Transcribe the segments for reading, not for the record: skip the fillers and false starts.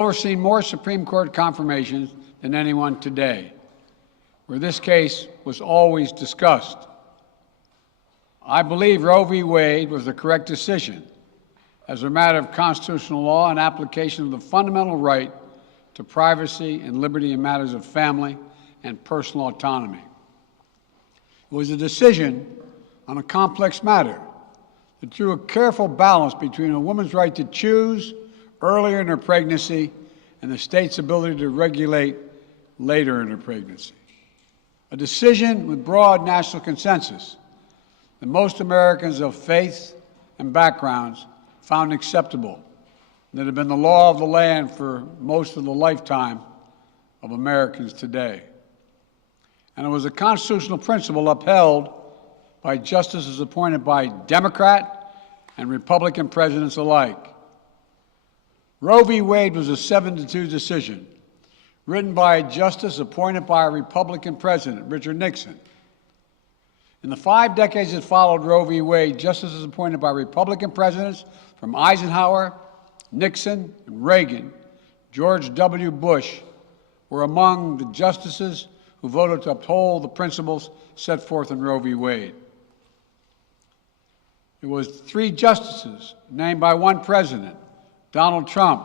overseen more Supreme Court confirmations than anyone today, where this case was always discussed. I believe Roe v. Wade was the correct decision as a matter of constitutional law and application of the fundamental right to privacy and liberty in matters of family and personal autonomy. It was a decision on a complex matter that drew a careful balance between a woman's right to choose earlier in her pregnancy and the state's ability to regulate later in her pregnancy. A decision with broad national consensus that most Americans of faith and backgrounds found acceptable, and that had been the law of the land for most of the lifetime of Americans today. And it was a constitutional principle upheld by justices appointed by Democrat and Republican presidents alike. Roe v. Wade was a 7-2 decision, written by a justice appointed by a Republican president, Richard Nixon. In the 5 decades that followed Roe v. Wade, justices appointed by Republican presidents from Eisenhower, Nixon, and Reagan, George W. Bush, were among the justices who voted to uphold the principles set forth in Roe v. Wade. It was 3 justices named by one president, Donald Trump,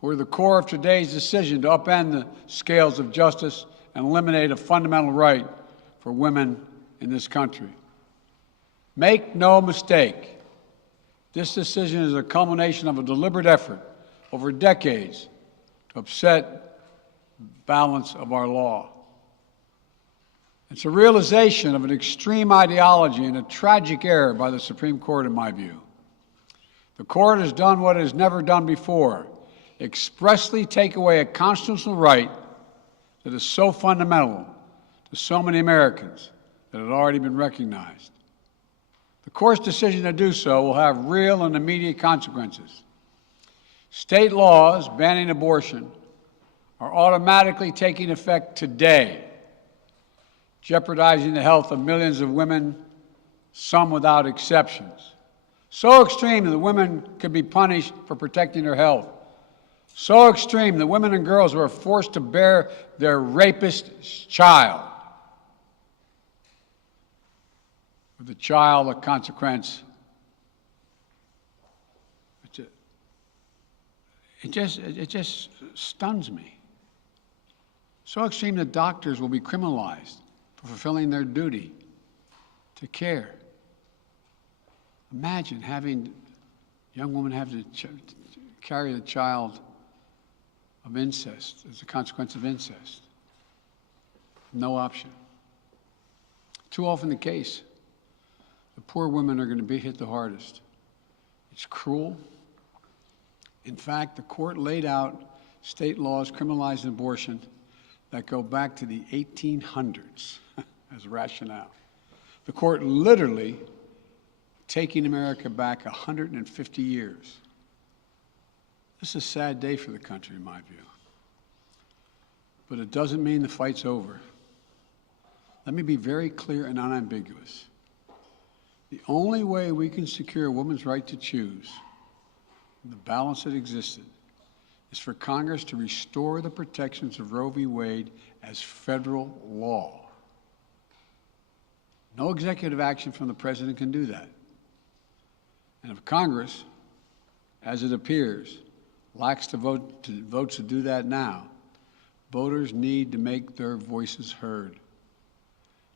who were the core of today's decision to upend the scales of justice and eliminate a fundamental right for women in this country. Make no mistake, this decision is a culmination of a deliberate effort over decades to upset the balance of our law. It's a realization of an extreme ideology and a tragic error by the Supreme Court, in my view. The court has done what it has never done before, expressly take away a constitutional right that is so fundamental to so many Americans that had already been recognized. The court's decision to do so will have real and immediate consequences. State laws banning abortion are automatically taking effect today, jeopardizing the health of millions of women, some without exceptions. So extreme that women could be punished for protecting their health. So extreme that women and girls were forced to bear their rapist's child. With the child, a consequence. It just stuns me. So extreme that doctors will be criminalized for fulfilling their duty to care. Imagine having a young woman have to carry the child of incest as a consequence of incest. No option. Too often the case. The poor women are going to be hit the hardest. It's cruel. In fact, the court laid out state laws criminalizing abortion that go back to the 1800s as rationale. The court literally taking America back 150 years. This is a sad day for the country, in my view. But it doesn't mean the fight's over. Let me be very clear and unambiguous. The only way we can secure a woman's right to choose, the balance that existed, is for Congress to restore the protections of Roe v. Wade as federal law. No executive action from the president can do that. And if Congress, as it appears, lacks the votes to do that now, voters need to make their voices heard.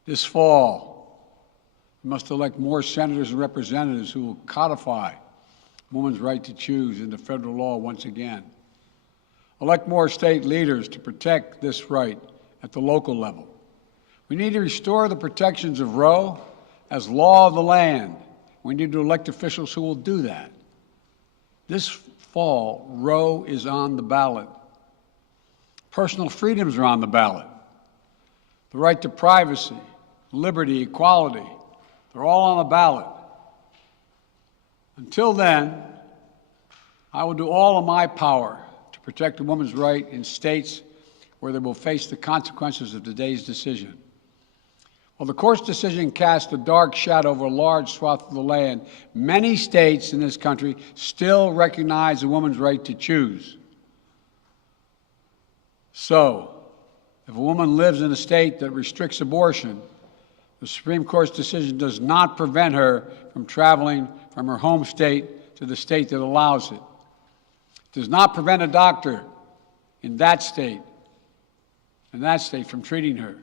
This fall, we must elect more senators and representatives who will codify women's right to choose into federal law once again. Elect more state leaders to protect this right at the local level. We need to restore the protections of Roe as law of the land. We need to elect officials who will do that. This fall, Roe is on the ballot. Personal freedoms are on the ballot. The right to privacy, liberty, equality, they're all on the ballot. Until then, I will do all of my power to protect a woman's right in states where they will face the consequences of today's decision. While the court's decision cast a dark shadow over a large swath of the land, many states in this country still recognize a woman's right to choose. So, if a woman lives in a state that restricts abortion, the Supreme Court's decision does not prevent her from traveling from her home state to the state that allows it. It does not prevent a doctor in that state from treating her.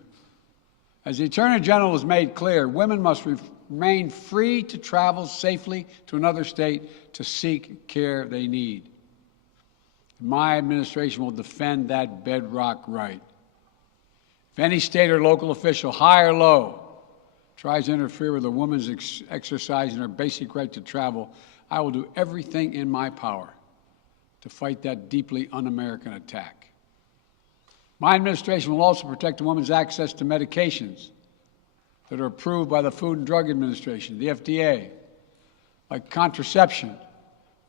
As the Attorney General has made clear, women must remain free to travel safely to another state to seek care they need. My administration will defend that bedrock right. If any state or local official, high or low, tries to interfere with a woman's exercising her basic right to travel, I will do everything in my power to fight that deeply un-American attack. My administration will also protect a woman's access to medications that are approved by the Food and Drug Administration, the FDA, like contraception,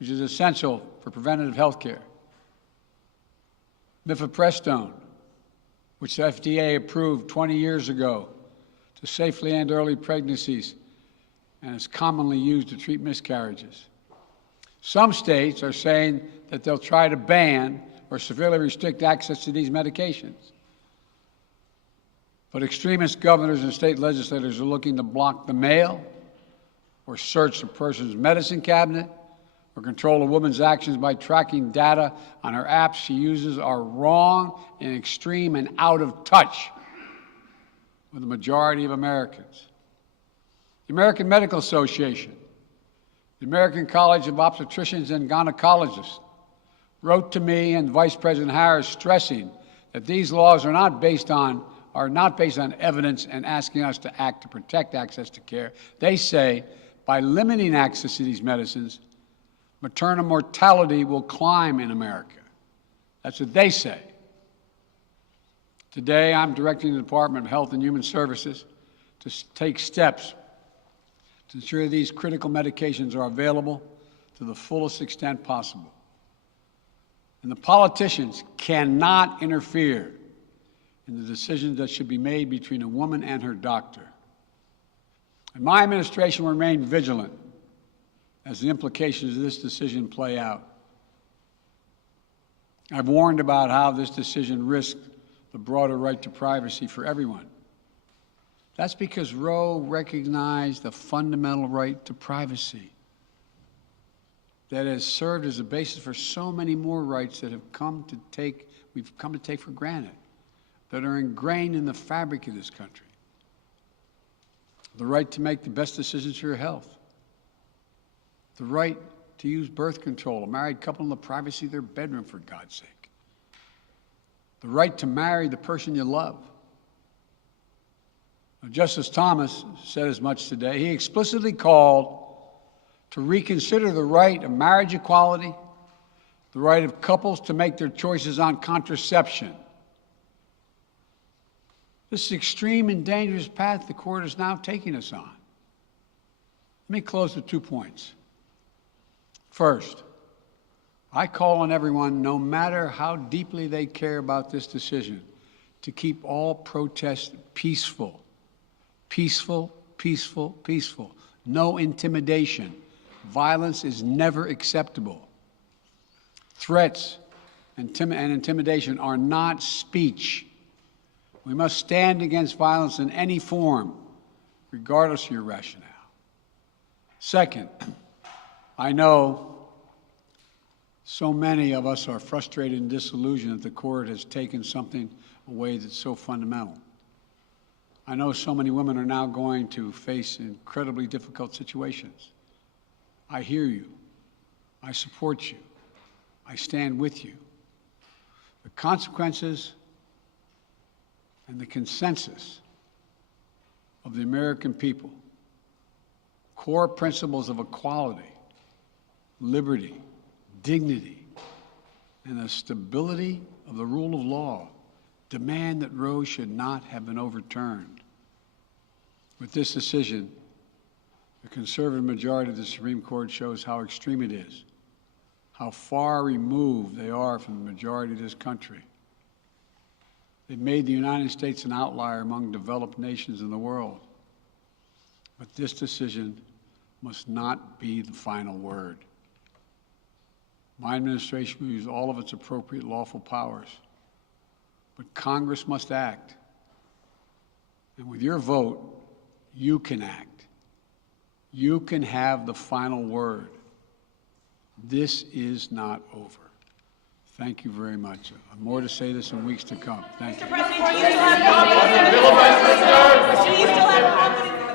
which is essential for preventative health care, mifepristone, which the FDA approved 20 years ago to safely end early pregnancies and is commonly used to treat miscarriages. Some states are saying that they'll try to ban or severely restrict access to these medications. But extremist governors and state legislators are looking to block the mail or search a person's medicine cabinet or control a woman's actions by tracking data on her apps she uses are wrong and extreme and out of touch with the majority of Americans. The American Medical Association, the American College of Obstetricians and Gynecologists wrote to me and Vice President Harris stressing that these laws are not based on evidence and asking us to act to protect access to care. They say by limiting access to these medicines, maternal mortality will climb in America. That's what they say. Today, I'm directing the Department of Health and Human Services to take steps to ensure these critical medications are available to the fullest extent possible. And the politicians cannot interfere in the decisions that should be made between a woman and her doctor. And my administration will remain vigilant as the implications of this decision play out. I've warned about how this decision risks the broader right to privacy for everyone. That's because Roe recognized the fundamental right to privacy that has served as a basis for so many more rights that we've come to take for granted, that are ingrained in the fabric of this country. The right to make the best decisions for your health. The right to use birth control, a married couple in the privacy of their bedroom, for God's sake. The right to marry the person you love. Now, Justice Thomas said as much today. He explicitly called to reconsider the right of marriage equality, the right of couples to make their choices on contraception. This is an extreme and dangerous path the court is now taking us on. Let me close with 2 points. First, I call on everyone, no matter how deeply they care about this decision, to keep all protests peaceful. Peaceful, peaceful, peaceful. No intimidation. Violence is never acceptable. Threats and intimidation are not speech. We must stand against violence in any form, regardless of your rationale. Second, I know so many of us are frustrated and disillusioned that the court has taken something away that's so fundamental. I know so many women are now going to face incredibly difficult situations. I hear you. I support you. I stand with you. The consequences and the consensus of the American people, core principles of equality, liberty, dignity, and the stability of the rule of law demand that Roe should not have been overturned. With this decision, the conservative majority of the Supreme Court shows how extreme it is, how far removed they are from the majority of this country. They've made the United States an outlier among developed nations in the world. But this decision must not be the final word. My administration will use all of its appropriate lawful powers, But Congress must act. And with your vote, you can act. You can have the final word. This is not over. Thank you very much. More to say this in weeks to come. Thank you. Mr. President, do you still have confidence?